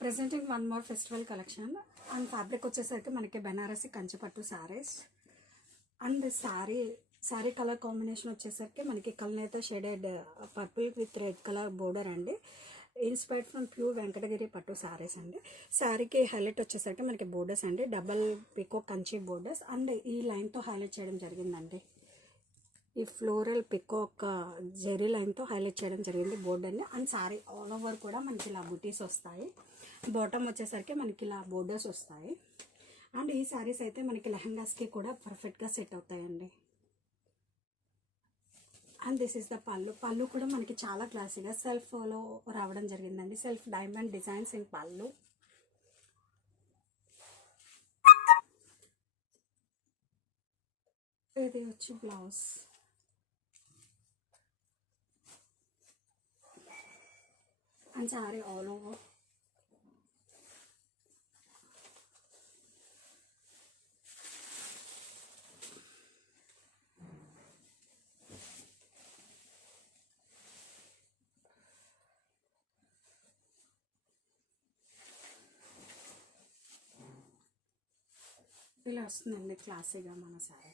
Presenting one more festival collection. And fabric వచ్చేసరికి మనకి బెనారసి కంచిపట్టు saris. And sari colour combination వచ్చేసరికి మనకి కల్నేత shaded purple with red colour border అండి. ఇన్స్పైర్డ్ ఫ్రమ్ ప్యూర్ వెంకటగిరి పట్టు శారీస్ అండి. శారీకి హైలైట్ వచ్చేసరికి మనకి బోర్డర్స్ అండి, double picot Kanchi borders. And ఈ లైన్తో హైలైట్ చేయడం జరిగిందండి. ఈ ఫ్లోరల్ పికాక్ జెరీ లైన్తో హైలైట్ చేయడం జరిగింది బోర్డర్ని. అండ్ శారీ ఆల్ ఓవర్ కూడా మనకి ఇలా బుటీస్ వస్తాయి. బాటమ్ వచ్చేసరికి మనకి ఇలా బోర్డర్స్ వస్తాయి. అండ్ ఈ శారీస్ అయితే మనకి లెహంగాస్కి కూడా పర్ఫెక్ట్గా సెట్ అవుతాయండి. అండ్ దిస్ ఈస్ ద పళ్ళు కూడా మనకి చాలా క్లాసీగా సెల్ఫ్లో రావడం జరిగిందండి. సెల్ఫ్ డైమండ్ డిజైన్స్ ఇన్ పళ్ళు. ఇది వచ్చి blouse. And sari all over ఇలా వస్తుందండి క్లాసీగా మన శారీ.